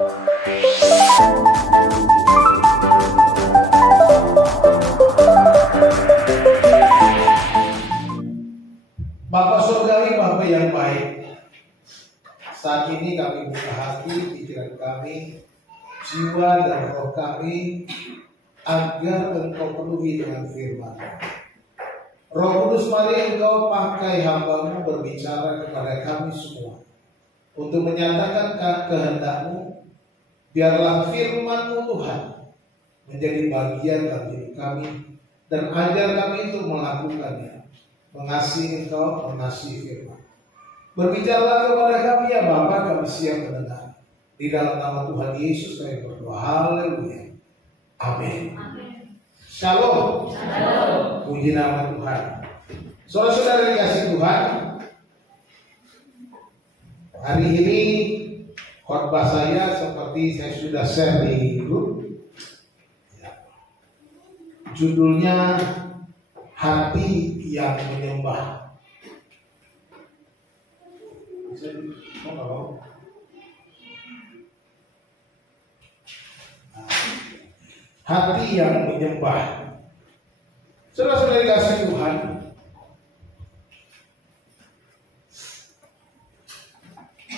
Bapak Surgawi, Bapak yang baik, saat ini kami buka hati, pikiran kami, jiwa dan roh kami, agar Engkau penuhi dengan firman. Roh Kudus, mari Engkau pakai hamba-Mu berbicara kepada kami semua, untuk menyatakan kehendak-Mu. Biarlah firman-Mu Tuhan menjadi bagian dalam diri kami, dan ajar kami untuk melakukannya. Mengasihi Engkau, mengasihi firman. Berbicaralah kepada kami ya Bapa, kami siap mendengar. Di dalam nama Tuhan Yesus kami berdoa. Haleluya. Amin. Shalom. Shalom. Puji nama Tuhan. Saudara-saudara dikasih Tuhan, hari ini khotbah saya seperti saya sudah share di grup. Judulnya Hati yang Menyembah. Hati yang menyembah. Saudara-saudara dikasih Tuhan,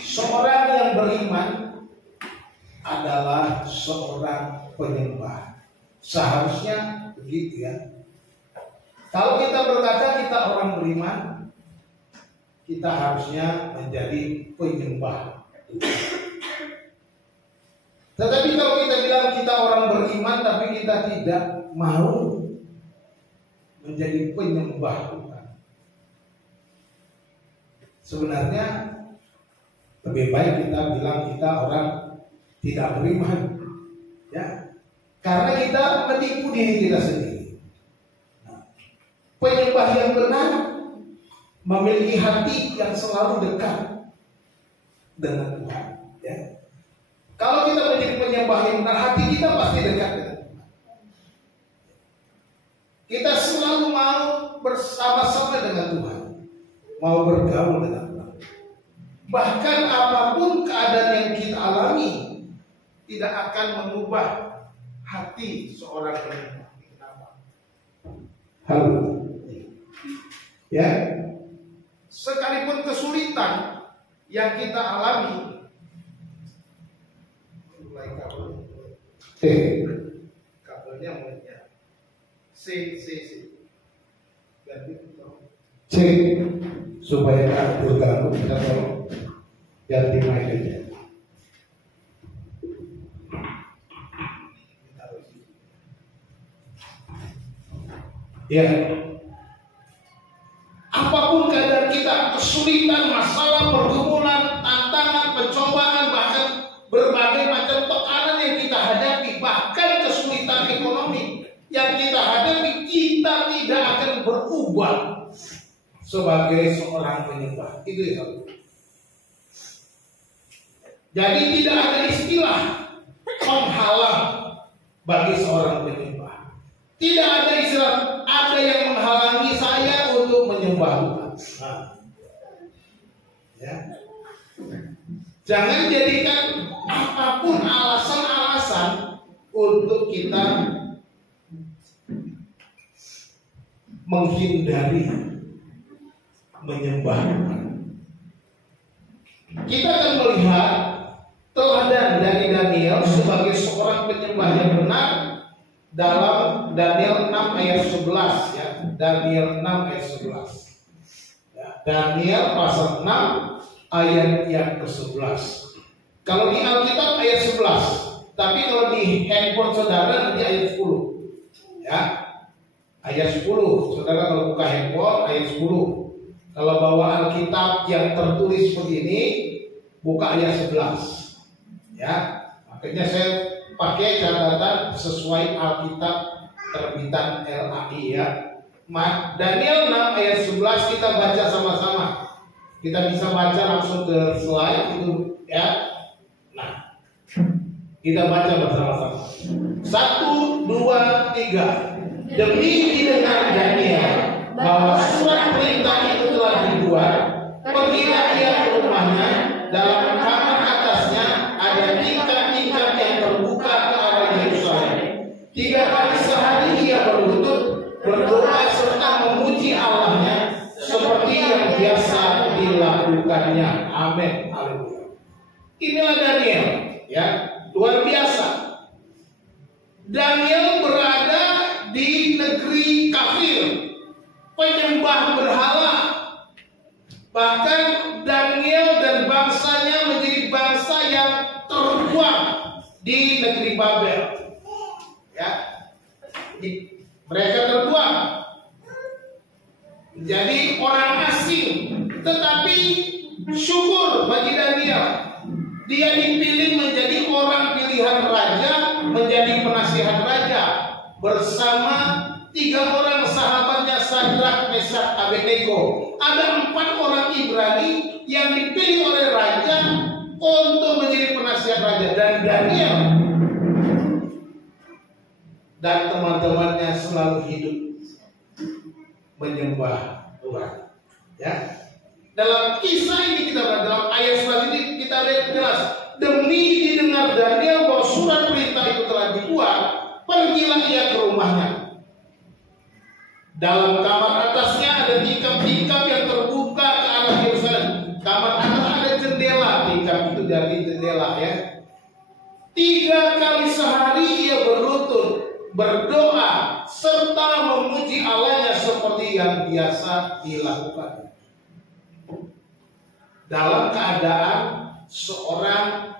seorang yang beriman adalah seorang penyembah. Seharusnya begitu ya. Kalau kita berkata kita orang beriman, kita harusnya menjadi penyembah Tuhan. Tetapi kalau kita bilang kita orang beriman tapi kita tidak mau menjadi penyembah Tuhan, sebenarnya lebih baik kita bilang kita orang tidak beriman, ya, karena kita menipu diri kita sendiri. Penyembah yang benar memiliki hati yang selalu dekat dengan Tuhan. Ya. Kalau kita menjadi penyembah yang benar, hati kita pasti dekat dengan Tuhan. Kita selalu mau bersama-sama dengan Tuhan, mau bergaul dengan Tuhan. Bahkan apapun keadaan yang kita alami tidak akan mengubah hati seorang penyembah. Kenapa? Halo. Ya, sekalipun kesulitan yang kita alami, kabelnya mulai C supaya tidak terganggu, kita tolong ganti mic aja. Ya. Apapun keadaan kita, kesulitan, masalah, pergumulan, tantangan, pencobaan, bahkan berbagai macam tekanan yang kita hadapi, bahkan kesulitan ekonomi yang kita hadapi, kita tidak akan berubah sebagai seorang penyembah. Itu ya. Jadi tidak ada istilah penghalang bagi seorang penyembah. Tidak ada istilah ada yang menghalangi saya untuk menyembah Tuhan. Nah, ya. Jangan jadikan apapun alasan-alasan untuk kita menghindari menyembah Tuhan. Kita akan melihat teladan dari Daniel sebagai seorang penyembah yang benar dalam Daniel 6 ayat 11 ya. Daniel 6 ayat 11 ya. Daniel pasal 6 ayat yang ke-11. Kalau di Alkitab ayat 11, tapi kalau di handphone saudara nanti ayat 10 ya. Ayat 10, saudara kalau buka handphone ayat 10. Kalau bawa Alkitab yang tertulis begini, buka ayat 11 ya. Makanya saya pakai catatan sesuai Alkitab terbitan LAI ya. Daniel 6 ayat 11 kita baca sama-sama. Kita bisa baca langsung ke slide itu ya. Nah, kita baca bersama-sama. 1, 2, 3. Demi didengar Daniel bahwa surat perintah itu telah dibuat, pergilah ia ke rumahnya, dalam kamar atasnya ada tingkat Inilah Daniel, ya, luar biasa. Daniel berada di negeri kafir, penyembah berhala. Bahkan Daniel dan bangsanya menjadi bangsa yang terbuang di negeri Babel. Ya, mereka terbuang menjadi orang asing. Tetapi syukur bagi Daniel, dia dipilih menjadi orang pilihan raja, menjadi penasihat raja bersama 3 orang sahabatnya, Sadrak, Mesak, Abednego. Ada 4 orang Ibrani yang dipilih oleh raja untuk menjadi penasihat raja, dan Daniel dan teman-temannya selalu hidup menyembah Tuhan. Ya, dalam kisah ini kita berada, dalam ayat 11 ini kita lihat jelas, demi didengar Daniel bahwa surat perintah itu telah dibuat, pergilah ia ke rumahnya. Dalam kamar atasnya ada tingkap-tingkap yang terbuka ke arah Yerusalem. Kamar atas ada jendela, tingkap itu dari jendela, ya. 3 kali sehari ia berlutut, berdoa, serta memuji Allahnya seperti yang biasa dilakukan. Dalam keadaan seorang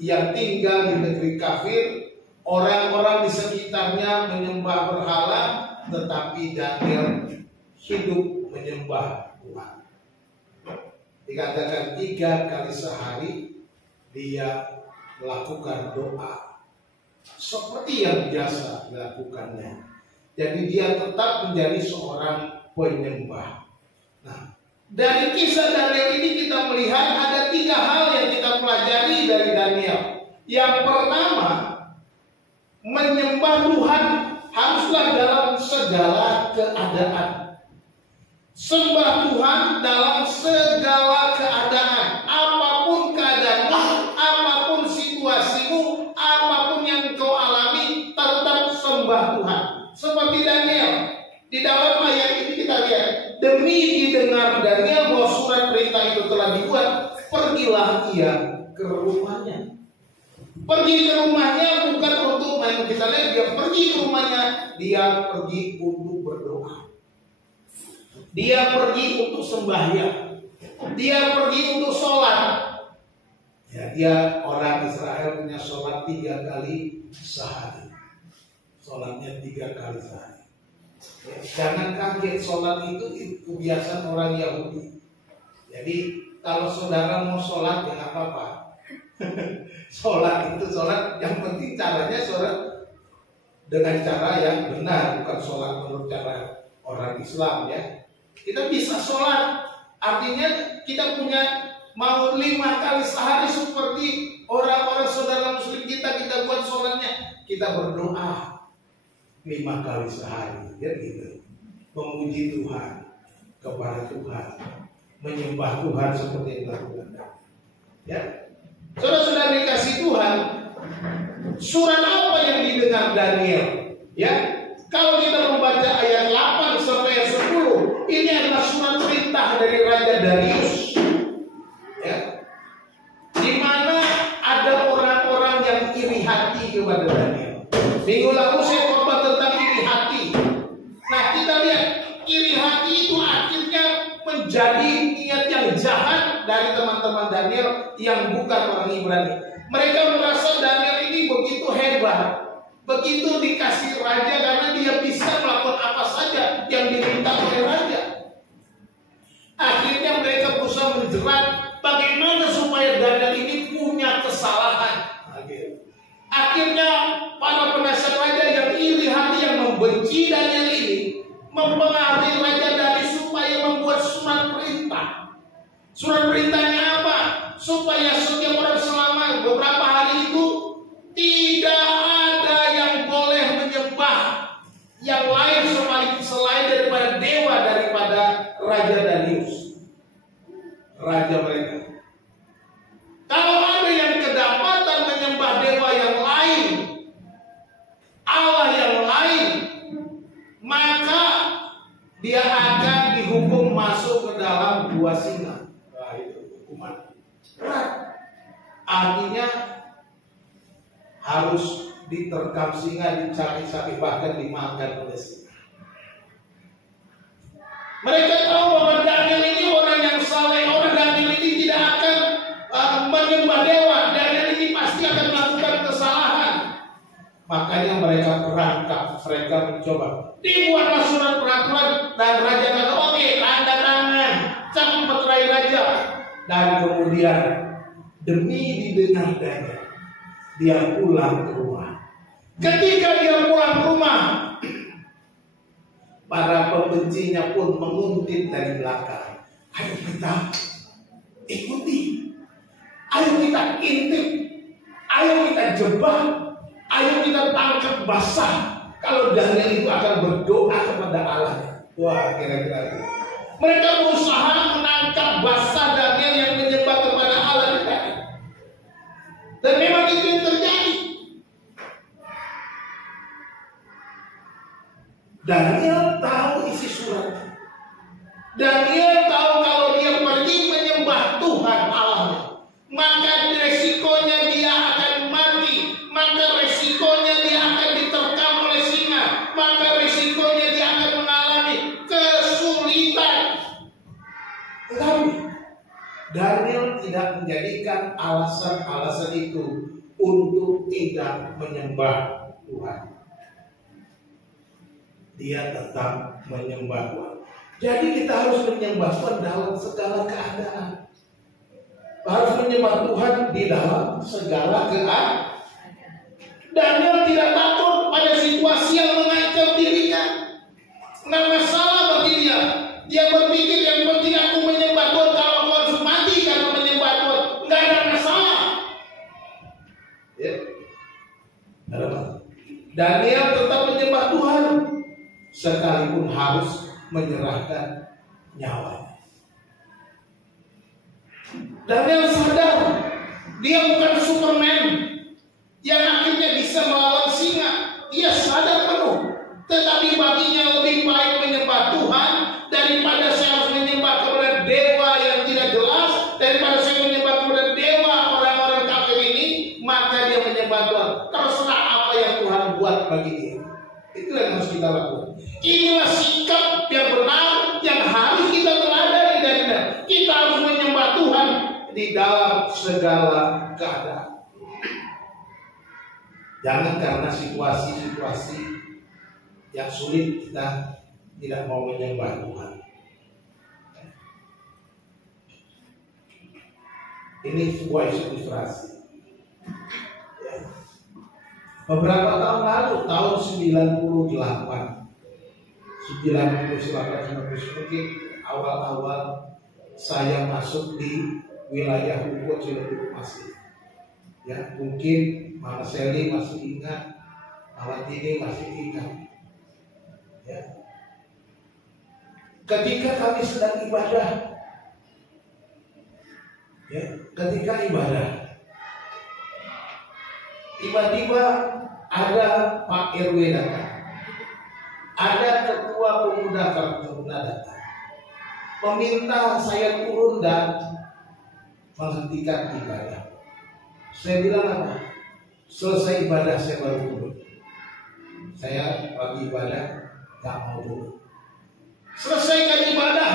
yang tinggal di negeri kafir, orang-orang di sekitarnya menyembah berhala, tetapi Daniel hidup menyembah Tuhan. Dikatakan 3 kali sehari dia melakukan doa seperti yang biasa dilakukannya. Jadi dia tetap menjadi seorang penyembah. Nah, dari kisah Daniel ini kita melihat ada 3 hal yang kita pelajari dari Daniel. Yang pertama, menyembah Tuhan haruslah dalam segala keadaan. Sembah Tuhan dalam segala keadaan. Apapun keadaanmu, apapun situasimu, apapun yang kau alami, tetap sembah Tuhan. Seperti Daniel, di dalam ayat ini kita lihat, demi didengar Daniel bahwa surat perintah itu telah dibuat, pergilah ia ke rumahnya. Pergi ke rumahnya bukan untuk main, kita lihat dia pergi ke rumahnya, dia pergi untuk berdoa. Dia pergi untuk sembahyang. Dia pergi untuk sholat. Ya, dia orang Israel punya sholat 3 kali sehari. Sholatnya 3 kali sehari. Ya, jangan kaget, sholat itu kebiasaan orang Yahudi. Jadi kalau saudara mau sholat ya nggak apa-apa. Sholat itu sholat, yang penting caranya sholat dengan cara yang benar, bukan sholat menurut cara orang Islam, ya. Kita bisa sholat, artinya kita punya mau 5 kali sehari seperti orang-orang saudara muslim kita buat sholatnya, kita berdoa 5 kali sehari, ya gitu, memuji Tuhan, kepada Tuhan, menyembah Tuhan seperti yang dilakukan, ya. Saudara-saudara dikasih Tuhan, surat apa yang didengar Daniel? Ya, kalau kita membaca ayat 8 sampai 10, ini adalah surat perintah dari Raja Darius. Ya, di mana ada orang-orang yang iri hati kepada Daniel. Minggu lalu saya khotbah tentang iri hati. Nah, kita lihat iri hati itu akhirnya menjadi niat yang jahat dari teman-teman Daniel yang bukan orang Ibrani. Mereka merasa Daniel ini begitu hebat, begitu dikasih raja karena dia bisa melakukan apa saja yang diminta oleh raja. Akhirnya mereka berusaha menjerat bagaimana supaya Daniel ini punya kesalahan. Akhirnya para penasihat raja yang iri hati, yang membenci Daniel ini, mempengaruhi Raja Darius supaya membuat surat perintah. Surat perintahnya apa? Supaya setiap orang selama beberapa hari itu tidak ada yang boleh menyembah yang lain selain daripada dewa, daripada Raja Darius, raja mereka. Kalau ada yang kedapatan menyembah dewa yang lain, Allah yang lain, maka dia akan dihukum masuk ke dalam gua singa. Nah, itu hukuman berat. artinya harus diterkam singa, dicari-cari, bahkan dimakan oleh singa. Mereka tahu bahwa Daniel ini orang yang saleh, orang Daniel ini tidak akan menyembah dewa. Daniel ini pasti akan melakukan kesalahan. Makanya mereka berangkat, mereka mencoba. Dibuatlah surat peraturan dan raja kata, oke, tanda tangan, cap meterai raja. Dan kemudian demi didengar Daniel, dia pulang ke rumah. Ketika dia pulang ke rumah, para pembencinya pun menguntit dari belakang. Ayo kita ikuti, ayo kita intip, ayo kita jebak, ayo kita tangkap basah. Kalau Daniel itu akan berdoa kepada Allah. Wah, kira-kira itu. Mereka berusaha menangkap basah Daniel yang menyembah kepada Allah. Dan memang itu yang terjadi. Daniel tahu isi surat. Daniel tahu kalau dia pergi menyembah Tuhan Allahnya, maka resikonya dia akan mati, maka resikonya dia akan diterkam oleh singa, maka resikonya dia akan mengalami kesulitan. Tetapi Daniel tidak menjadikan alasan-alasan itu untuk tidak menyembah Tuhan. Dia tetap menyembah Tuhan. Jadi kita harus menyembah Tuhan dalam segala keadaan. Harus menyembah Tuhan di dalam segala keadaan. Daniel tidak takut pada situasi yang mengancam dirinya. Nggak masalah bagi dia. Dia berpikir yang penting aku menyembah Tuhan. Kalau aku harus mati karena menyembah Tuhan, nggak ada masalah. Ya, ada masalah. Daniel tetap menyembah Tuhan, sekalipun harus menyerahkan nyawanya. Daniel sadar dia bukan Superman yang akhirnya bisa melawan singa. Dia sadar penuh, tetapi baginya lebih baik menyembah Tuhan daripada saya harus menyembah kepada dewa yang tidak jelas, daripada saya menyembah kepada dewa orang-orang kafir ini. Maka dia menyembah Tuhan, terserah apa yang Tuhan buat bagi dia. Itu yang harus kita lakukan. Inilah sikap yang benar yang harus kita teladani dari Daniel. Kita harus menyembah Tuhan di dalam segala keadaan. Jangan karena situasi-situasi yang sulit kita tidak mau menyembah Tuhan. Ini sebuah ilustrasi. Beberapa tahun lalu, tahun 98, mungkin awal-awal saya masuk di wilayah hukum Ciledug masih. Ya, mungkin Mama Seli masih ingat, Mama Tini masih ingat. Ya. Ketika kami sedang ibadah, ya, ketika ibadah, tiba-tiba ada Pak RW datang, ada ketua pemuda datang, meminta saya turun dan menghentikan ibadah. Saya bilang apa? Selesai ibadah saya baru turun. Saya lagi ibadah gak mau turun. Selesaikan ibadah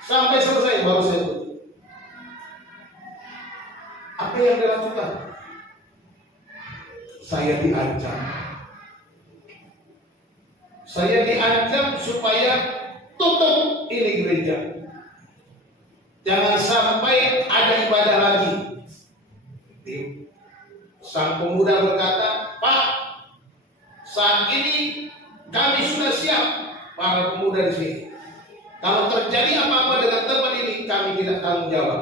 sampai selesai baru saya turun. Apa yang dilakukan? Saya diancam. Saya diancam supaya tutup ini gereja. Jangan sampai ada ibadah lagi. Sang pemuda berkata, Pak, saat ini kami sudah siap, para pemuda di sini. Kalau terjadi apa-apa dengan teman ini, kami tidak tanggung jawab.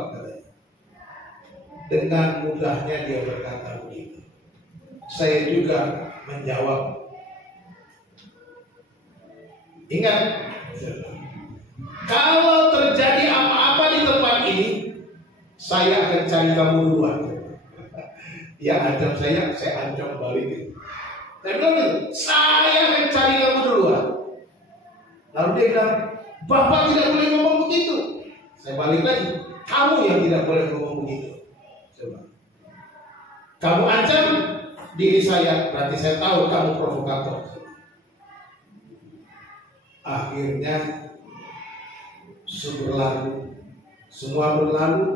Dengan mudahnya dia berkata begitu. Saya juga menjawab. Ingat, kalau terjadi apa-apa di tempat ini, saya akan cari kamu duluan. Dia ancam saya ancam balik. Saya bilang, saya akan cari kamu duluan. Lalu dia bilang, Bapak tidak boleh ngomong begitu. Saya balik lagi, kamu yang tidak boleh ngomong begitu. Coba. Kamu ancam diri saya, berarti saya tahu kamu provokator. Akhirnya semua berlalu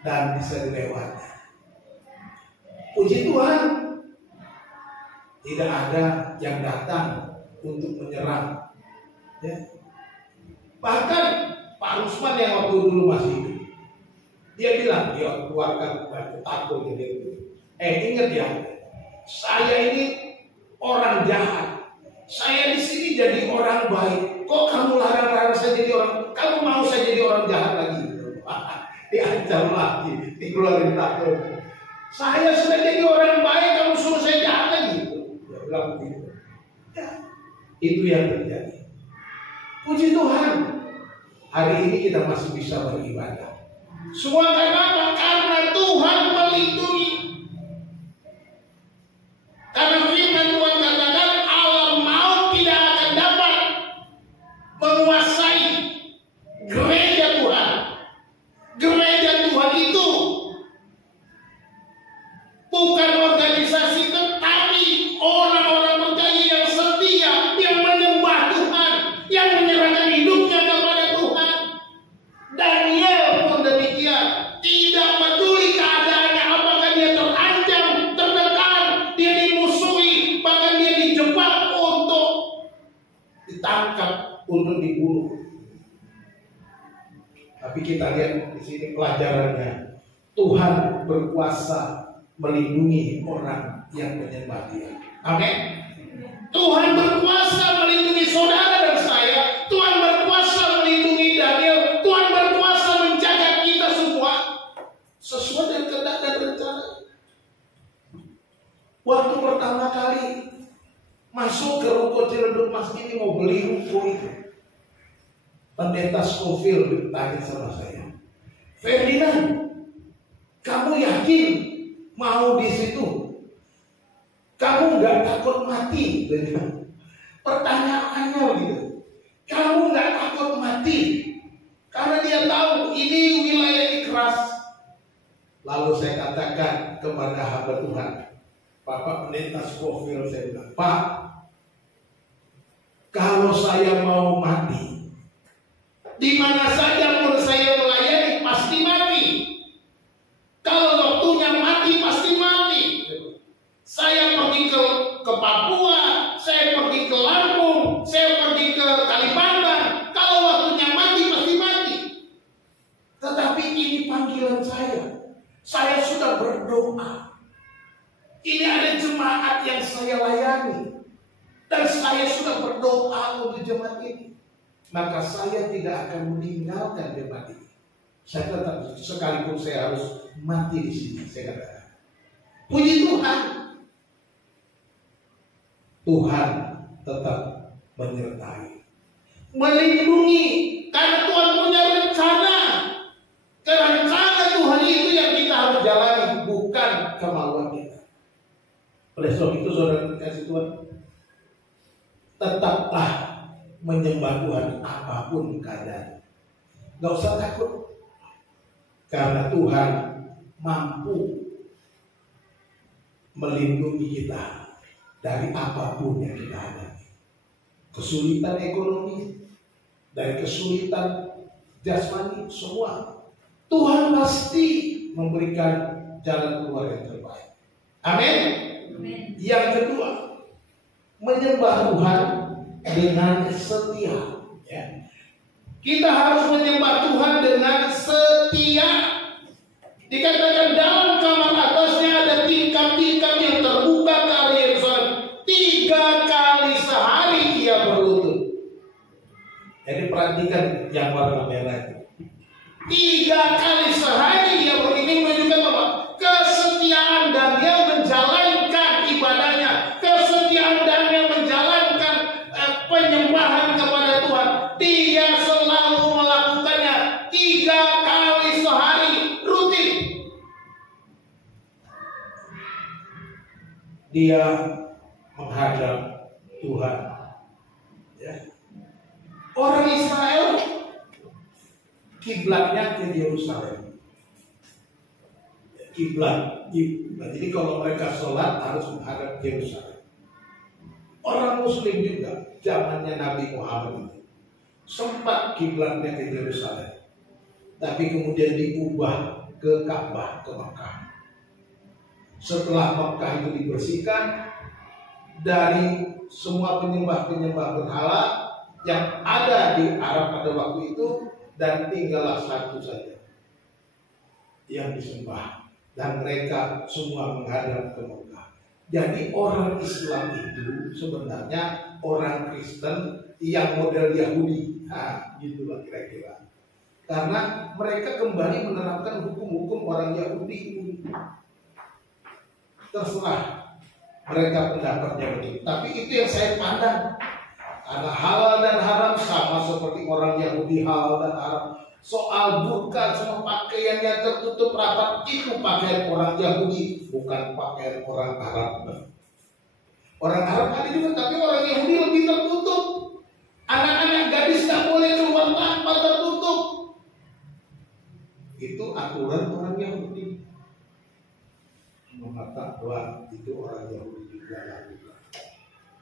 dan bisa dilewati. Puji Tuhan, tidak ada yang datang untuk menyerang. Ya. Bahkan Pak Rusman yang waktu dulu masih hidup, dia bilang, dia keluarga takut gitu. Ingat ya, saya ini orang jahat. Saya di sini jadi orang baik. Kok kamu larang-larang saya jadi orang? Kamu mau saya jadi orang jahat lagi? Diancam lagi, dikeluarin takut. Saya sudah jadi orang baik, kamu suruh saya jahat lagi? Dia bilang begitu. Ya, itu yang terjadi. Puji Tuhan, hari ini kita masih bisa beribadah. Semua karena apa? Karena Tuhan melindungi. Karena firman Tuhan katakan alam maut tidak akan dapat menguasai gereja Tuhan. Gereja Tuhan itu bukan organisasi, tetapi orang-orang percaya yang setia, yang menyembah Tuhan, yang menyerahkan hidupnya kepada Tuhan. Daniel pun demikian, tidak peduli keadaannya, apakah dia terancam, tertekan, dia dimusuhi, bahkan dia dijebak untuk ditangkap, untuk dibunuh. Tapi kita lihat di sini pelajarannya, Tuhan berkuasa melindungi orang yang menyembah Dia. Amin. Tuhan berkuasa melindungi saudara dan saya. Tuhan berkuasa melindungi Daniel. Tuhan berkuasa menjaga kita semua sesuai dengan kehendak dan rencana. Waktu pertama kali masuk ke ruko Ciledug Mas ini mau beli ruko itu, Pendeta Scofield bertanya sama saya, Ferdinand, kamu yakin mau di situ? Kamu nggak takut mati? Pertanyaannya begitu. Kamu nggak takut mati? Karena dia tahu ini wilayah yang keras. Lalu saya katakan kepada hamba Tuhan, Bapak Pendeta Scofield, saya bilang, Pak, kalau saya mau mati, di mana saja pun saya melayani pasti mati. Kalau waktunya mati pasti mati. Saya pergi ke Papua, saya pergi ke Lampung, saya pergi ke Kalimantan. Kalau waktunya mati pasti mati. Tetapi ini panggilan saya. Saya sudah berdoa. Ini ada jemaat yang saya layani, dan saya sudah berdoa untuk jemaat ini. Maka saya tidak akan meninggalkan jemaat ini. Saya tetap, sekalipun saya harus mati di sini, saya katakan. Puji Tuhan, Tuhan tetap menyertai, melindungi, karena Tuhan punya rencana. Rencana Tuhan itu yang kita harus jalani, bukan kemauan kita. Oleh sebab itu, saudara kasih Tuhan, tetaplah menyembah Tuhan apapun keadaan. Gak usah takut, karena Tuhan mampu melindungi kita dari apapun yang kita hadapi. Kesulitan ekonomi, dari kesulitan jasmani, semua Tuhan pasti memberikan jalan keluar yang terbaik. Amin. Yang kedua, menyembah Tuhan dengan setia. Ya. Kita harus menyembah Tuhan dengan setia. Dikatakan dalam kamar atasnya ada tingkap-tingkap yang terbuka ke arah Yerusalem. 3 kali sehari ia berlutut. Jadi perhatikan yang warna merah itu. 3 kali sehari ia berlutut. Ini menunjukkan bahwa kesetiaan Daniel menjalankan ibadahnya, kesetiaan Daniel menjalankan penyembahan kepada Tuhan. Dia selalu melakukannya 3 kali sehari rutin. Dia menghadap Tuhan. Ya. Orang Israel kiblatnya ke Yerusalem. kiblat. Nah, jadi kalau mereka sholat harus menghadap Yerusalem. Orang Muslim juga zamannya Nabi Muhammad itu sempat kiblatnya ke Yerusalem, tapi kemudian diubah ke Ka'bah, ke Mekah. Setelah Mekah itu dibersihkan dari semua penyembah-penyembah berhala yang ada di Arab pada waktu itu, dan tinggallah satu saja yang disembah, dan mereka semua menghadap ke Mekah. Jadi orang Islam itu sebenarnya orang Kristen yang model Yahudi, gitulah kira-kira. Karena mereka kembali menerapkan hukum-hukum orang Yahudi. Terserah mereka pendapatnya begitu. Tapi itu yang saya pandang. Karena halal dan haram sama seperti orang Yahudi halal dan haram. Soal burka, semua pakaiannya tertutup rapat, itu pakaian orang Yahudi, bukan pakaian orang Arab. Orang Arab ada juga, tapi orang Yahudi lebih tertutup. Anak-anak gadis tak boleh keluar tanpa tertutup. Itu aturan orang Yahudi. Mengatakan bahwa itu orang Yahudi juga lakukan.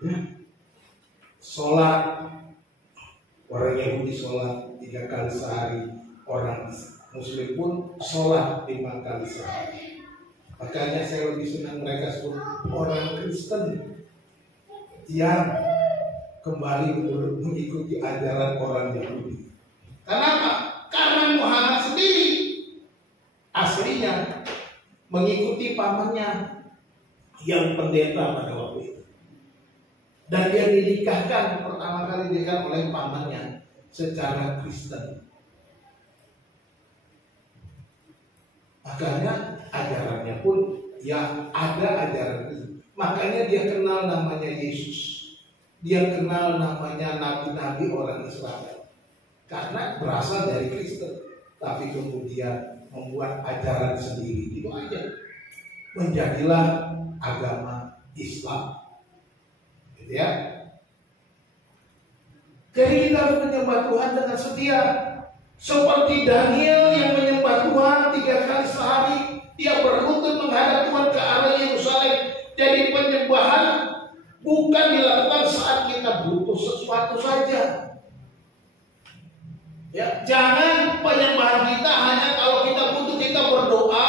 Ya. Sholat, orang Yahudi sholat 3 kali sehari, orang Muslim pun sholat 5 kali sehari. Makanya saya lebih senang mereka sebut orang Kristen yang kembali mengikuti ajaran orang Yahudi. Kenapa? Karena Muhammad sendiri aslinya mengikuti pamannya yang pendeta pada waktu itu. Dan dia dinikahkan, pertama kali dinikahkan oleh pamannya secara Kristen. Makanya ajarannya pun ya ada ajaran itu. Makanya dia kenal namanya Yesus. Dia kenal namanya nabi-nabi orang Israel. Karena berasal dari Kristen. Tapi kemudian membuat ajaran sendiri. Itu aja. Menjadilah agama Islam. Gitu ya. Jadi kita harus menyembah Tuhan dengan setia. Seperti Daniel yang menyembah Tuhan 3 kali sehari. Dia berlutut menghadap Tuhan ke arah Yerusalem. Jadi penyembahan bukan dilakukan saat kita butuh sesuatu saja. Ya, jangan penyembahan kita hanya kalau kita butuh, kita berdoa.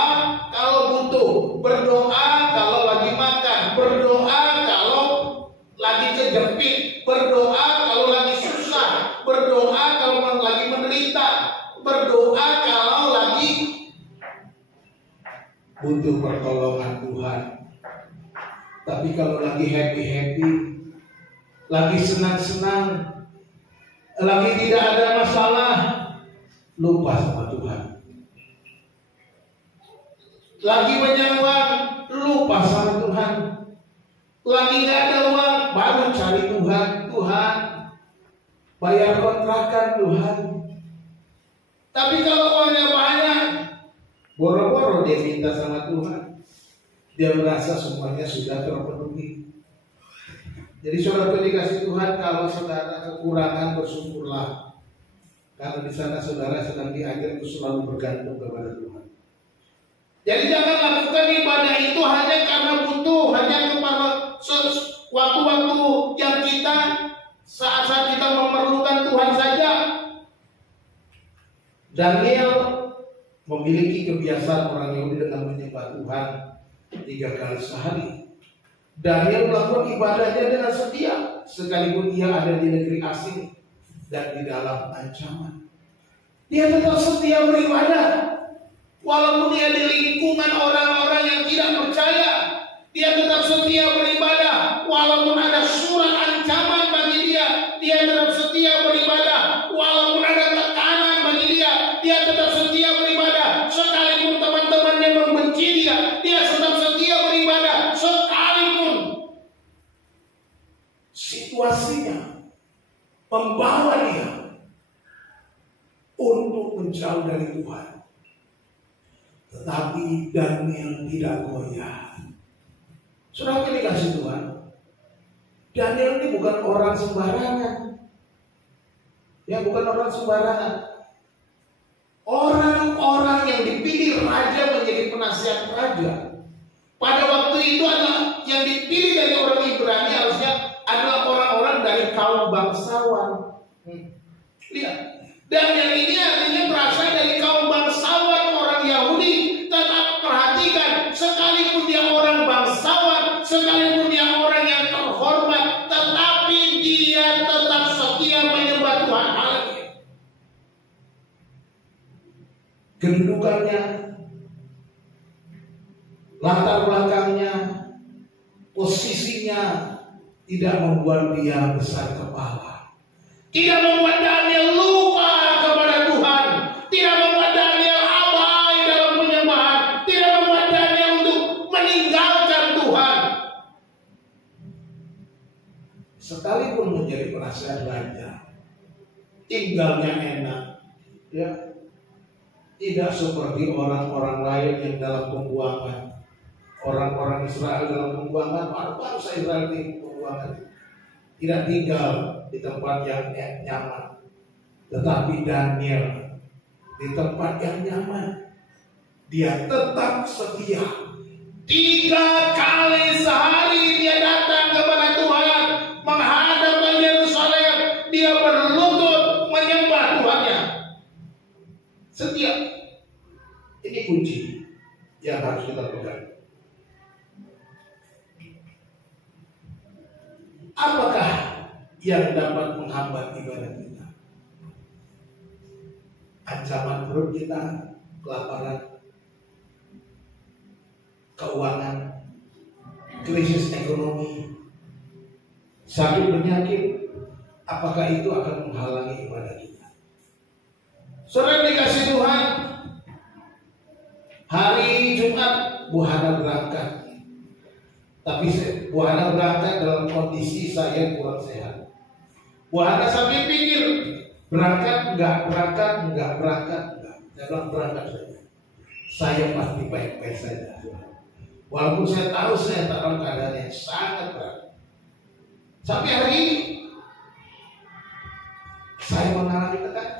Kalau butuh berdoa, kalau lagi makan berdoa, kalau lagi kejepit berdoa, kalau lagi susah berdoa, kalau lagi menderita berdoa, kalau lagi butuh pertolongan Tuhan. Tapi kalau lagi happy-happy, lagi senang-senang, lagi tidak ada masalah, lupa sama Tuhan. Lagi banyak uang, lupa sama Tuhan. Lagi tidak ada uang, baru cari Tuhan. Tuhan, bayar kontrakan Tuhan. Tapi kalau uangnya banyak, boro-boro dia minta sama Tuhan. Dia merasa semuanya sudah terpenuhi. Jadi saudara dikasih Tuhan, kalau saudara kekurangan bersyukurlah. Karena di sana saudara sedang diajar untuk selalu bergantung kepada Tuhan. Jadi jangan lakukan ibadah itu hanya karena butuh, hanya kepada waktu-waktu yang kita saat-saat kita memerlukan Tuhan saja. Daniel memiliki kebiasaan orang Yahudi dengan menyembah Tuhan 3 kali sehari. Daniel melakukan ibadahnya dengan setia, sekalipun ia ada di negeri asing dan di dalam ancaman. Dia tetap setia beribadah, walaupun dia di lingkungan orang-orang yang tidak percaya. Dia tetap setia beribadah, walaupun ada surat ancaman bagi dia. Dia tetap setia beribadah, walaupun ada tekanan bagi dia. Dia tetap setia beribadah, sekalipun teman-temannya membenci dia. Dia tetap setia beribadah, sekalipun situasinya membawa dia untuk menjauh dari Tuhan. Tetapi Daniel tidak goyah. Saudara dikasih Tuhan, Daniel ini bukan orang sembarangan. Ya, bukan orang sembarangan. orang-orang yang dipilih raja menjadi penasihat raja. Pada waktu itu adalah yang dipilih dari orang Ibrani harusnya adalah orang-orang dari kaum bangsawan. Lihat, dan yang ini artinya berasal dari kaum bangsawan orang Yahudi. Tetap perhatikan, sekalipun dia orang bangsawan, sekalipun dia orang yang terhormat, tetapi dia tetap setia menyembah Tuhan Allah. Kedudukannya, latar belakangnya, posisinya tidak membuat dia besar kepala, tidak membuat Daniel lupa kepada Tuhan, tidak membuat Daniel abai dalam penyembahan, tidak membuat Daniel untuk meninggalkan Tuhan. Sekalipun menjadi penasihat raja, tinggalnya enak, ya, tidak seperti orang-orang lain yang dalam pembuangan. Orang-orang Israel dalam pembuangan, bangsa Israel di pembuangan, tidak tinggal di tempat yang nyaman, tetapi Daniel di tempat yang nyaman, dia tetap setia. 3 kali sehari dia datang kepada Tuhan, menghadap ke Yerusalem, dia berlutut menyembah Tuhannya. Setia. Ini kunci yang harus kita pegang. Apakah yang dapat menghambat ibadah kita? Ancaman perut kita, kelaparan, keuangan, krisis ekonomi, sakit penyakit. Apakah itu akan menghalangi ibadah kita? Saudara dikasih Tuhan, hari Jumat Bu Hana berangkat. Tapi Bu Hana berangkat dalam kondisi saya kurang sehat. Bu Hana sampai pikir, berangkat enggak, berangkat enggak, berangkat enggak. Saya bilang berangkat saja. Saya pasti baik-baik saja. Walaupun saya tahu saya dalam keadaan yang sangat berat. Sampai hari ini saya mengalami tekanan.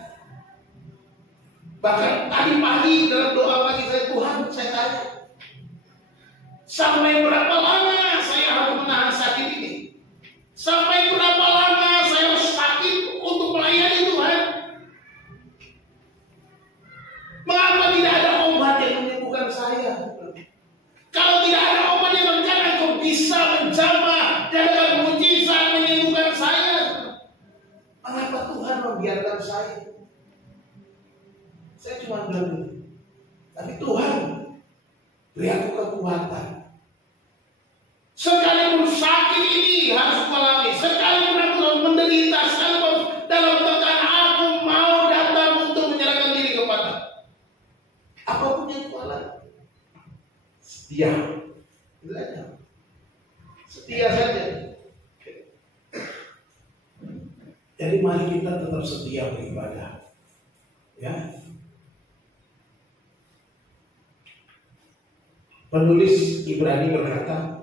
Bahkan tadi pagi dalam doa pagi saya, Tuhan, saya tanya, sampai berapa lama saya harus menahan sakit ini? Sampai berapa lama saya harus sakit untuk melayani Tuhan? Mengapa tidak ada obat yang menyembuhkan saya? Kalau tidak ada obat yang menyembuhkan, Engkau bisa menjamah dan akan mujizat menyembuhkan saya. Mengapa Tuhan membiarkan saya? Saya cuma bilang, tapi Tuhan beri aku kekuatan. Sekalipun sakit ini harus mengalami, sekalipun aku harus menderita, sekalipun dalam tekanan, aku mau datang untuk menyerahkan diri kepada apapun yang Tuhan lakukan. Setia, itu aja. Setia saja. Jadi mari kita tetap setia beribadah, ya. Penulis Ibrani berkata,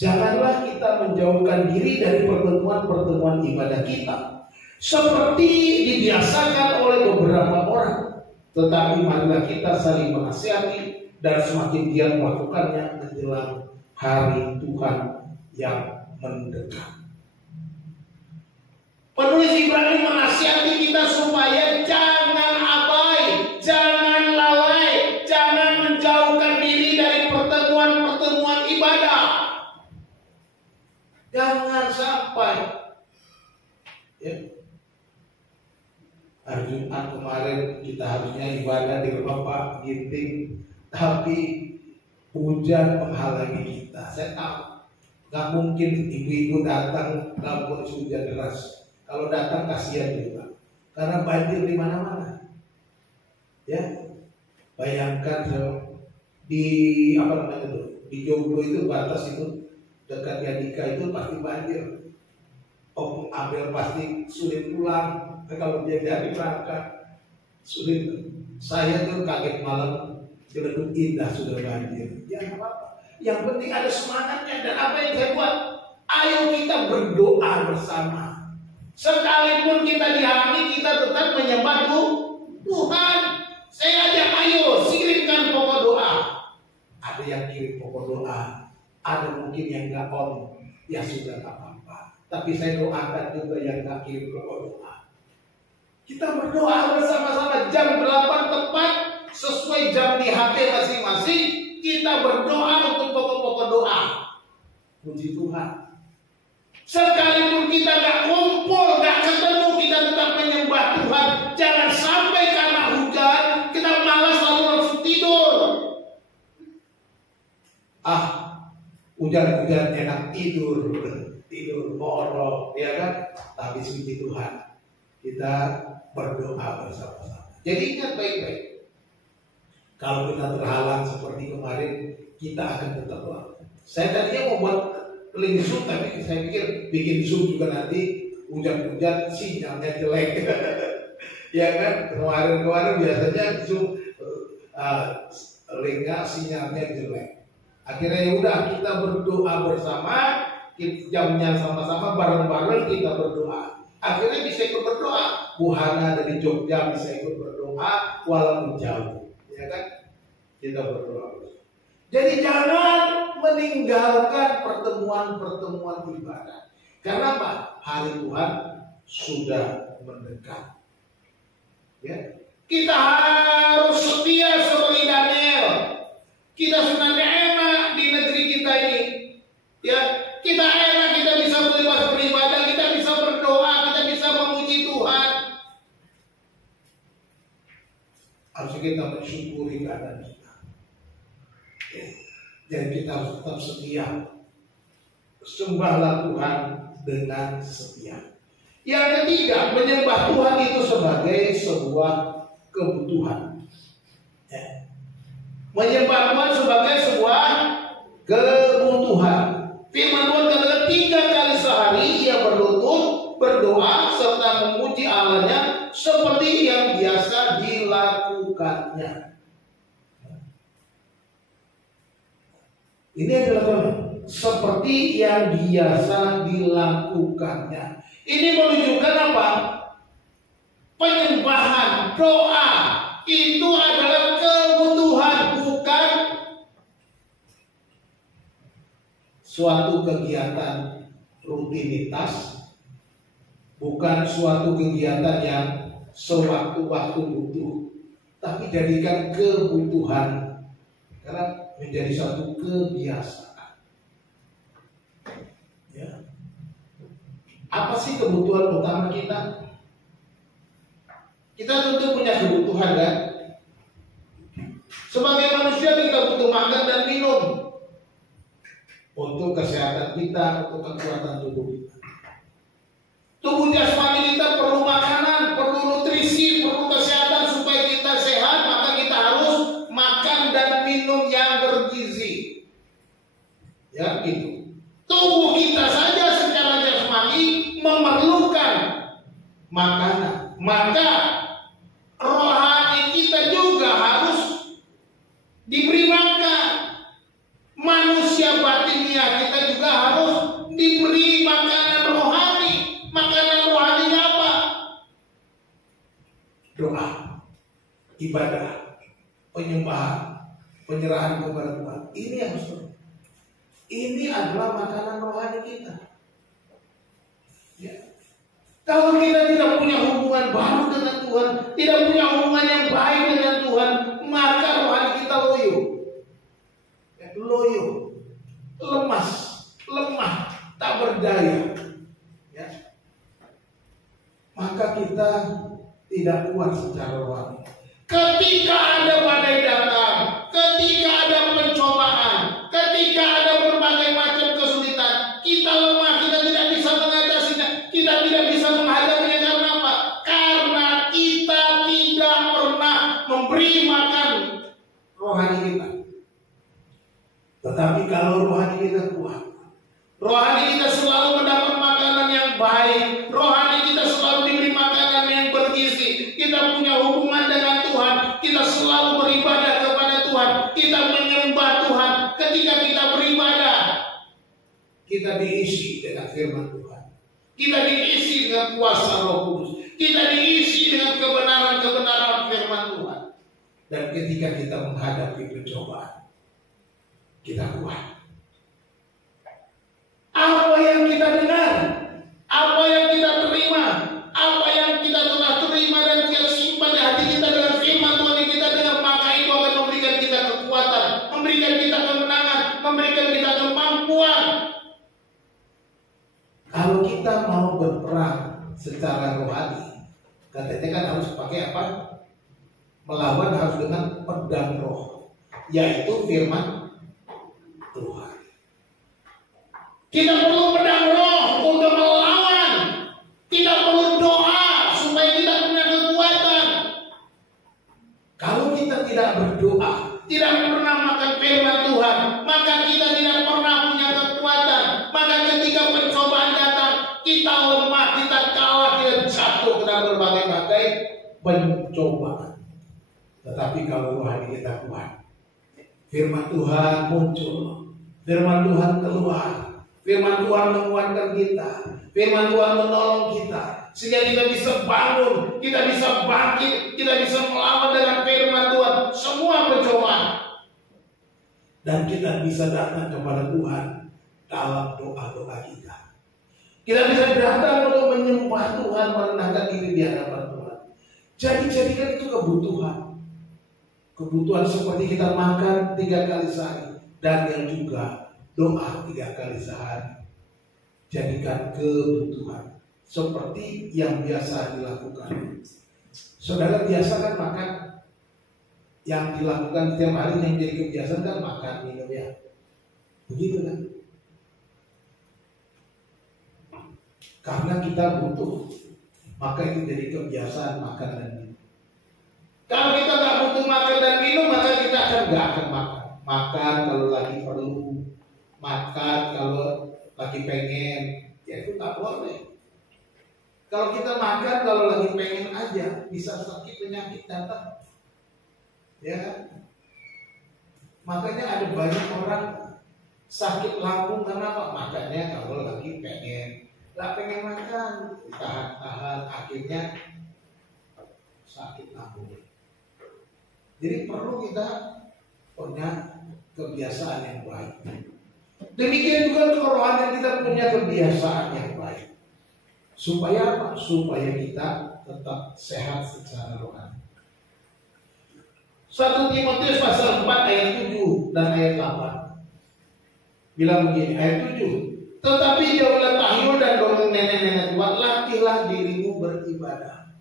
janganlah kita menjauhkan diri dari pertemuan-pertemuan ibadah kita seperti dibiasakan oleh beberapa orang, tetapi marilah kita saling menasihati dan semakin giat melakukannya menjelang hari Tuhan yang mendekat. Penulis Ibrani menasihati kita supaya jangan abai, jangan lalai, jangan menjauhkan diri dari pertemuan-pertemuan ibadah. Jangan sampai, ya, hari Jumat kemarin kita harusnya ibadah di rumah Pak Ginting, tapi hujan menghalangi kita. Saya tahu nggak mungkin ibu-ibu datang dalam kondisi hujan deras. Kalau datang kasihan juga, karena banjir di mana-mana. Ya, bayangkan di apa namanya itu, di Joglo itu batas itu dekat Yadika itu pasti banjir. Om Abel pasti sulit pulang. Kalau dia dari berangkat sulit. Saya tuh kaget malam, Ciledug indah sudah banjir. Ya nggak apa-apa. Yang penting ada semangatnya, dan apa yang saya buat? Ayo kita berdoa bersama. Sekalipun kita dihalangi, kita tetap menyembah Tuhan. Saya ajak, ayo kirimkan pokok doa. Ada yang kirim pokok doa, ada mungkin yang nggak on, ya sudah tak apa-apa. Tapi saya doakan juga yang nggak kirim pokok doa. Kita berdoa bersama-sama jam 8 tepat sesuai jam di HP masing-masing. Kita berdoa untuk pokok-pokok doa. Puji Tuhan. Sekalipun kita nggak kumpul, nggak ketemu, kita tetap menyembah Tuhan. Jangan sampai karena hujan kita malas lalu langsung tidur. Hujan-hujan enak tidur borok, ya kan? Tapi puji Tuhan, kita berdoa bersama-sama. Jadi ingat baik-baik. Kalau kita terhalang seperti kemarin, kita akan tetap doa. Saya tadinya mau buat link Zoom, tapi saya pikir bikin Zoom juga nanti hujan-hujan sinyalnya jelek. Ya kan? Kemarin biasanya Zoom linknya sinyalnya jelek. Akhirnya ya udah, kita berdoa bersama, jamnya sama-sama bareng-bareng kita berdoa. Akhirnya bisa ikut berdoa. Bu Hana dari Jogja bisa ikut berdoa walaupun jauh, ya kan? Kita berdoa. Jadi jangan meninggalkan pertemuan-pertemuan ibadah. Karena apa? Hari Tuhan sudah mendekat. Ya. Kita harus setia seperti Daniel. Kita sudah enak di negeri kita ini. Ya, kita enak, kita bisa bebas beribadah, kita bisa berdoa, kita bisa memuji Tuhan. Harusnya kita mensyukuri keadaan kita. Ya. Dan kita harus tetap setia. Sembahlah Tuhan dengan setia. Yang ketiga, menyembah Tuhan itu sebagai sebuah kebutuhan. Ya. Menyembah Tuhan sebagai sebuah kebutuhan. Firman Tuhan katakan 3 kali sehari ia berlutut, berdoa, serta memuji Allahnya seperti yang biasa dilakukannya. Ini adalah seperti yang biasa dilakukannya. Ini menunjukkan apa? Penyembahan, doa itu adalah kebutuhan, bukan suatu kegiatan rutinitas, bukan suatu kegiatan yang sewaktu-waktu butuh, tapi jadikan kebutuhan karena menjadi suatu kebiasaan. Ya. Apa sih kebutuhan utama kita? Kita tentu punya kebutuhan, kan? Sebagai manusia kita butuh makan dan minum untuk kesehatan kita, untuk kekuatan tubuh kita. Tubuh jasmani kita perlu makanan, perlu nutrisi, perlu kesehatan supaya kita sehat, maka kita harus makan dan minum yang bergizi. Ya, gitu. Tubuh kita saja secara jasmani memerlukan makanan, maka rohani kita juga harus diberi makan. Manusia batinia kita juga harus diberi makanan rohani. Makanan rohaninya apa? Doa, ibadah, penyembahan, penyerahan kepada Tuhan. Ini yang harus. Ini adalah makanan rohani kita. Ya. Kalau kita tidak punya hubungan baru dengan Tuhan, tidak punya hubungan yang baik dengan Tuhan, maka rohani kita loyo. Loyo, lemah, tak berdaya. Ya. Maka kita tidak kuat secara rohani. Ketika ada badai datang, ketika ada pencobaan, ketika ada berbagai macam kesulitan, kita lemah, kita tidak bisa mengatasinya, kita tidak bisa menghadapinya. Karena apa? Karena kita tidak pernah memberi makan rohani kita. Tetapi kalau rohani kita kuat, rohani kita selalu mendapat makanan yang baik, rohani kita selalu diberi makanan yang bergizi, kita punya hubungan dengan Tuhan, kita selalu beribadah kepada Tuhan, kita menyembah Tuhan. Ketika kita beribadah, kita diisi dengan firman Tuhan, kita diisi dengan kuasa Roh Kudus, kita diisi dengan kebenaran-kebenaran firman Tuhan. Dan ketika kita menghadapi pencobaan, kita kuat. Apa yang kita dengar, apa yang kita terima, apa yang kita telah terima dan kita simpan di hati kita dengan firman Tuhan yang kita dengar, maka itu akan memberikan kita kekuatan, memberikan kita kemenangan, memberikan kita kemampuan. Kalau kita mau berperang secara rohani, katanya kan harus pakai apa? Melawan harus dengan pedang roh, yaitu firman Tuhan. Kita perlu pedang roh untuk melawan. Kita perlu doa supaya kita punya kekuatan. Kalau kita tidak berdoa, tidak pernah makan firman Tuhan, maka kita tidak pernah punya kekuatan. Maka ketika pencobaan datang, kita lemah, kita kalah, kita jatuh ke dalam berbagai-bagai pencobaan. Tetapi kalau rohani kita kuat, firman Tuhan muncul, firman Tuhan keluar, firman Tuhan menguatkan kita, firman Tuhan menolong kita, sehingga kita bisa bangun, kita bisa bangkit, kita bisa melawan dengan firman Tuhan semua pencobaan. Dan kita bisa datang kepada Tuhan dalam doa-doa kita. Kita bisa datang untuk menyembah Tuhan, merendahkan diri di hadapan Tuhan. Jadi jadikan itu kebutuhan. Kebutuhan seperti kita makan 3 kali sehari, dan yang juga doa 3 kali sehari. Jadikan kebutuhan seperti yang biasa dilakukan. Saudara biasa kan makan, yang dilakukan setiap hari yang jadi kebiasaan kan makan, minum ya. Begitu kan? Karena kita butuh, maka itu jadi kebiasaan makan dan minum. Kalau kita nggak butuh makan dan minum, maka kita nggak akan makan. Makan kalau lagi perlu, makan kalau lagi pengen, ya itu nggak boleh. Kalau kita makan kalau lagi pengen aja, bisa sakit penyakit datang. Ya, makanya ada banyak orang sakit lambung karena apa? Makannya kalau lagi pengen, nggak pengen makan, tahan-tahan, akhirnya sakit lambung. Jadi perlu kita punya kebiasaan yang baik. Demikian juga kerohanian kita punya kebiasaan yang baik. Supaya apa? Supaya kita tetap sehat secara rohani. 1 Timotius pasal 4 ayat 7 dan ayat 8. Bilang begini, ayat 7. Tetapi jauhlah tahyul dan dorong nenek-nenek tua, latihlah dirimu beribadah.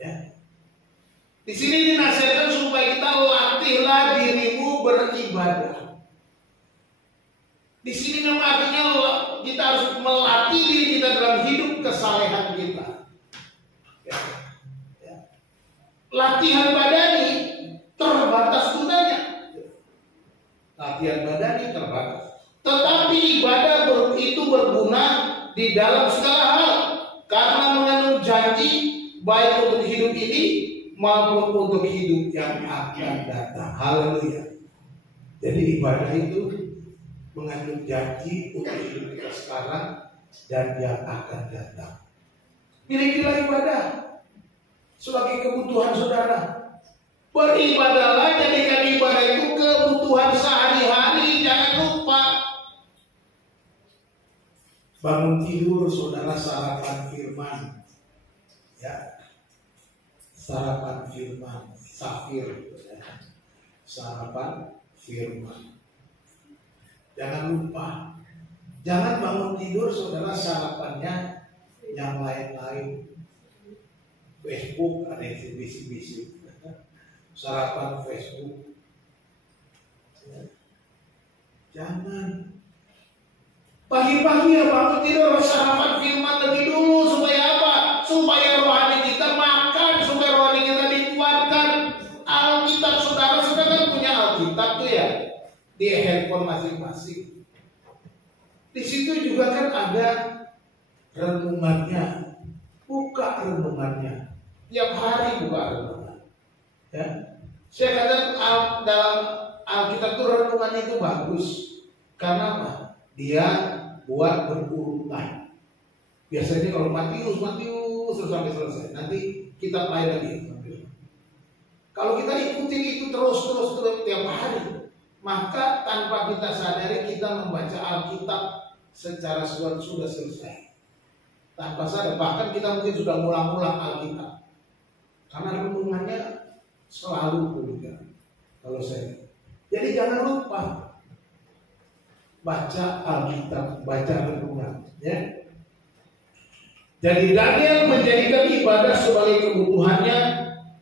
Ya. Di sini dinasihatkan supaya kita latihlah dirimu beribadah. Di sini memang artinya kita harus melatih diri kita dalam hidup kesalehan kita. Ya. Ya. Latihan badani terbatas gunanya. Latihan badani terbatas. Tetapi ibadah itu berguna di dalam segala hal, karena mengandung janji baik untuk hidup ini maupun untuk hidup yang akan datang. Haleluya. Jadi ibadah itu mengandung janji untuk hidup kita sekarang dan yang akan datang. Milikilah ibadah sebagai kebutuhan saudara. Beribadahlah, jadikan ibadah itu kebutuhan sehari-hari. Jangan lupa bangun tidur saudara, sarapan firman. Ya, sarapan firman, safir, sarapan firman. Jangan lupa, jangan bangun tidur saudara sarapannya yang lain-lain. Facebook ada yang bisi-bisi, sarapan Facebook. Jangan. Pagi-pagi ya bangun tidur sarapan firman lebih dulu, supaya apa? Supaya rohani kita makan, supaya rohani kita dikuatkan. Alkitab saudara kan punya Alkitab tuh ya, di handphone masing-masing. Di situ juga kan ada renungannya. Buka renungannya. Tiap hari buka renungan. Ya. Saya katakan dalam Alkitab itu renungan itu bagus. Karena apa? Dia buat berurutan. Biasanya kalau Matius terus sampai selesai. Nanti kita mulai lagi. Kalau kita ikuti itu terus tiap hari, maka tanpa kita sadari kita membaca Alkitab secara sudah selesai. Tanpa sadar, bahkan kita mungkin sudah ngulang-ngulang Alkitab. Karena renungannya selalu berbeda. Kalau saya, jadi jangan lupa baca Alkitab, baca renungan, ya. Jadi Daniel menjadikan ibadah sebagai kebutuhannya,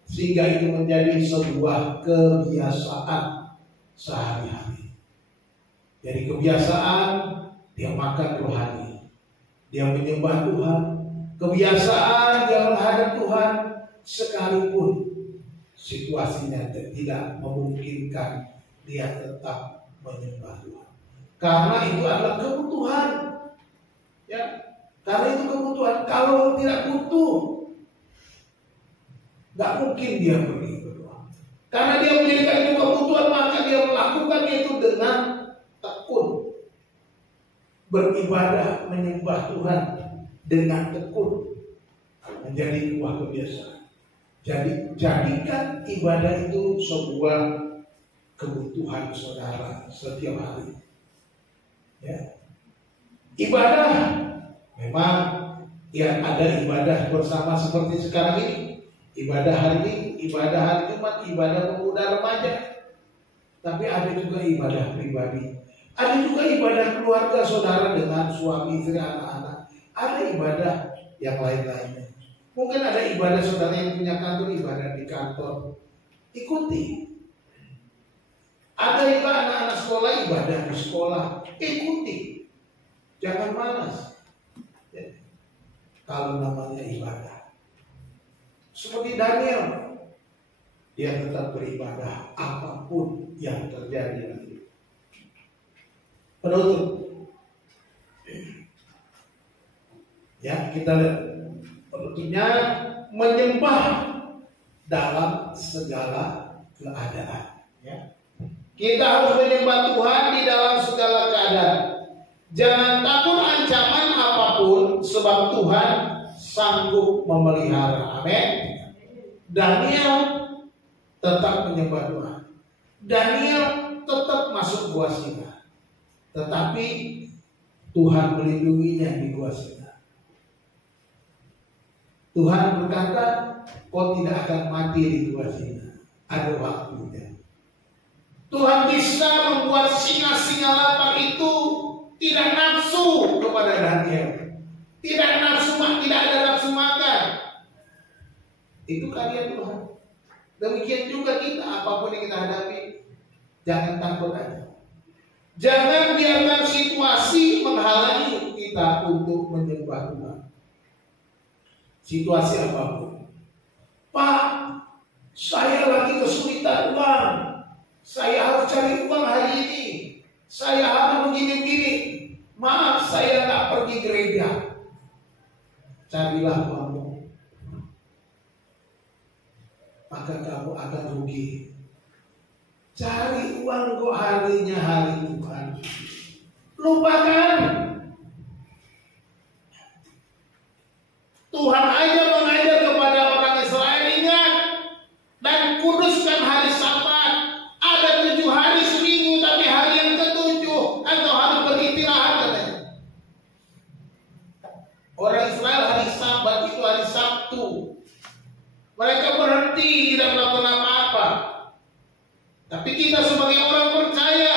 sehingga itu menjadi sebuah kebiasaan sehari-hari. Jadi kebiasaan dia makan rohani, dia menyembah Tuhan, kebiasaan dia menghadap Tuhan, sekalipun situasinya tidak memungkinkan dia tetap menyembah Tuhan. Karena itu adalah kebutuhan, ya. Karena itu kebutuhan. Kalau tidak butuh, nggak mungkin dia pergi berdoa. Karena dia menjadikan itu kebutuhan, maka dia melakukannya itu dengan tekun. Beribadah, menyembah Tuhan dengan tekun menjadi sebuah kebiasaan. Jadi jadikan ibadah itu sebuah kebutuhan saudara setiap hari. Ya. Ibadah memang ya ada ibadah bersama seperti sekarang ini. Ibadah hari ini, ibadah hari Jumat, ibadah pemuda remaja. Tapi ada juga ibadah pribadi. Ada juga ibadah keluarga saudara dengan suami, istri, anak-anak. Ada ibadah yang lain-lainnya. Mungkin ada ibadah saudara yang punya kantor, ibadah di kantor. Ikuti. Ada juga anak-anak sekolah, ibadah di sekolah. Ikuti. Jangan malas. Ya. Kalau namanya ibadah. Seperti Daniel, dia tetap beribadah apapun yang terjadi nanti. Penutup. Ya, kita lihat penutupnya, menyembah dalam segala keadaan. Ya. Kita harus menyembah Tuhan di dalam segala keadaan. Jangan takut ancaman apapun, sebab Tuhan sanggup memelihara. Amin. Daniel tetap menyembah Tuhan. Daniel tetap masuk gua singa. Tetapi Tuhan melindunginya di gua singa. Tuhan berkata, kau tidak akan mati di gua singa. Ada waktunya. Tuhan bisa membuat singa-singa lapar itu tidak nafsu kepada Daniel. Tidak ada nafsu makan. Itu karya Tuhan. Demikian juga kita, apapun yang kita hadapi, jangan takut aja. Jangan biarkan situasi menghalangi kita untuk menyembah Tuhan. Situasi apapun. Pak, saya lagi kesulitan uang. Saya harus cari uang hari ini. Saya harus begini-begini. Maaf, saya tak pergi gereja. Carilah uangmu, maka kamu akan rugi. Cari uang kok harinya hari Tuhan. Lupakan. Tuhan aja mengajar kepada orang Israel, ingat dan kuduskan hari Sabat. Ada 7 hari seminggu, tapi hari yang ke-7 engkau harus beristirahat katanya. Orang Israel hari Sabat itu hari Sabtu. Mereka berhenti, tidak melakukan apa-apa. Tapi kita sebagai orang percaya,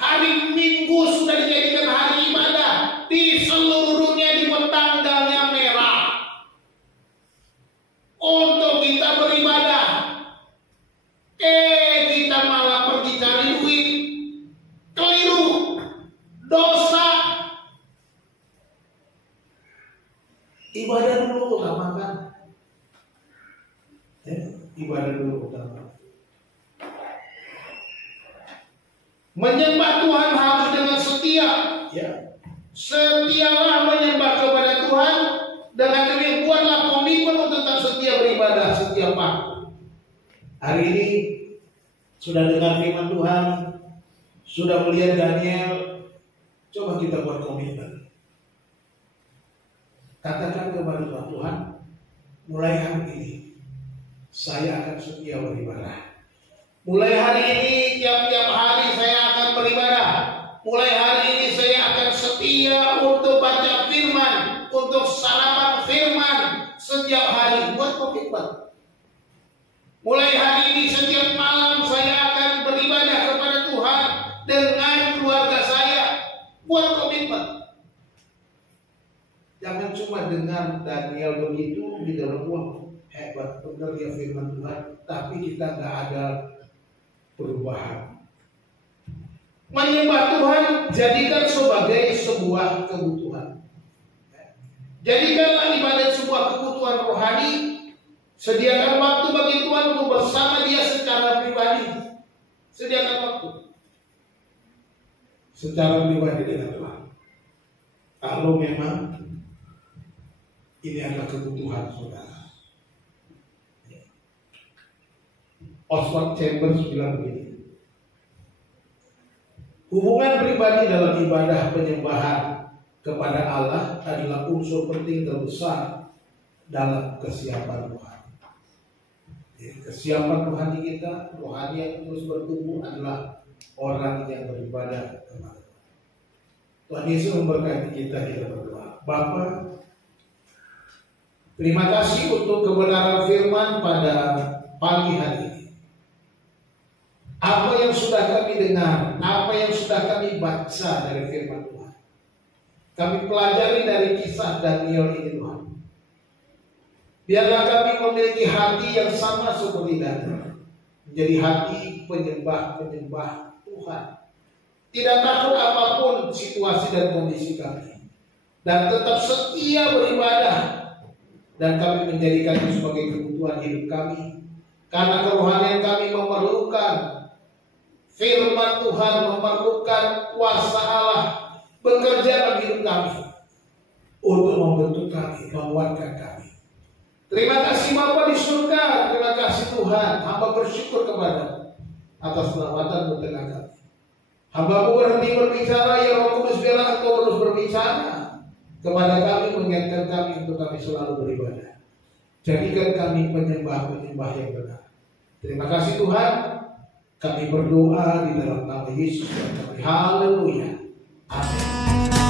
hari Minggu sudah dijadikan hari ibadah. Di seluruh dunia dibuat tanggalnya merah untuk kita beribadah. Kita malah pergi cari duit. Keliru. Dosa. Ibadah dulu utamakan. Ibadah dulu utama. Menyembah Tuhan harus dengan setia. Ya. Setialah menyembah kepada Tuhan. Dengan demikian buatlah komitmen untuk tetap setia beribadah setiap waktu. Hari ini sudah dengar firman Tuhan, sudah melihat Daniel. Coba kita buat komitmen. Katakan kepada Tuhan, Tuhan, mulai hari ini saya akan setia beribadah. Mulai hari ini, tiap-tiap hari saya akan beribadah. Mulai hari ini saya akan setia untuk baca firman, untuk sarapan firman setiap hari. Buat komitmen. Mulai hari ini setiap malam saya akan beribadah kepada Tuhan dengan keluarga saya. Buat komitmen. Jangan cuma dengar Daniel begitu di dalam uang. Hebat benar ya firman Tuhan, tapi kita nggak ada perubahan. Menyembah Tuhan jadikan sebagai sebuah kebutuhan. Jadikanlah ibadah sebuah kebutuhan rohani. Sediakan waktu bagi Tuhan untuk bersama Dia secara pribadi. Sediakan waktu secara pribadi dengan Tuhan. Kalau memang ini adalah kebutuhan saudara. Oswald Chambers bilang begini, hubungan pribadi dalam ibadah penyembahan kepada Allah adalah unsur penting terbesar dalam kesiapan rohani. Kesiapan rohani kita, rohani yang terus bertumbuh adalah orang yang beribadah kepada Tuhan. Tuhan Yesus memberkati kita berdoa. Bapa, terima kasih untuk kebenaran firman pada pagi hari ini. Apa yang sudah kami dengar, apa yang sudah kami baca dari firman Tuhan, kami pelajari dari kisah Daniel ini Tuhan. Biarlah kami memiliki hati yang sama seperti Daniel, menjadi hati penyembah Tuhan. Tidak takut apapun situasi dan kondisi kami, dan tetap setia beribadah, dan kami menjadikan itu sebagai kebutuhan hidup kami. Karena kerohanian kami memerlukan firman Tuhan, memerlukan kuasa Allah bekerja dalam hidup kami untuk membentuk kami, menguatkan kami. Terima kasih Bapa di surga, terima kasih Tuhan. Hamba bersyukur kepada atas perawatan tengah kami. Hamba berhenti berbicara, ya Roh Kudus biarlah Engkau terus berbicara kepada kami, mengingatkan kami untuk kami selalu beribadah. Jadikan kami penyembah-penyembah yang benar. Terima kasih Tuhan. Kami berdoa di dalam nama Yesus dan kami. Haleluya. Amin.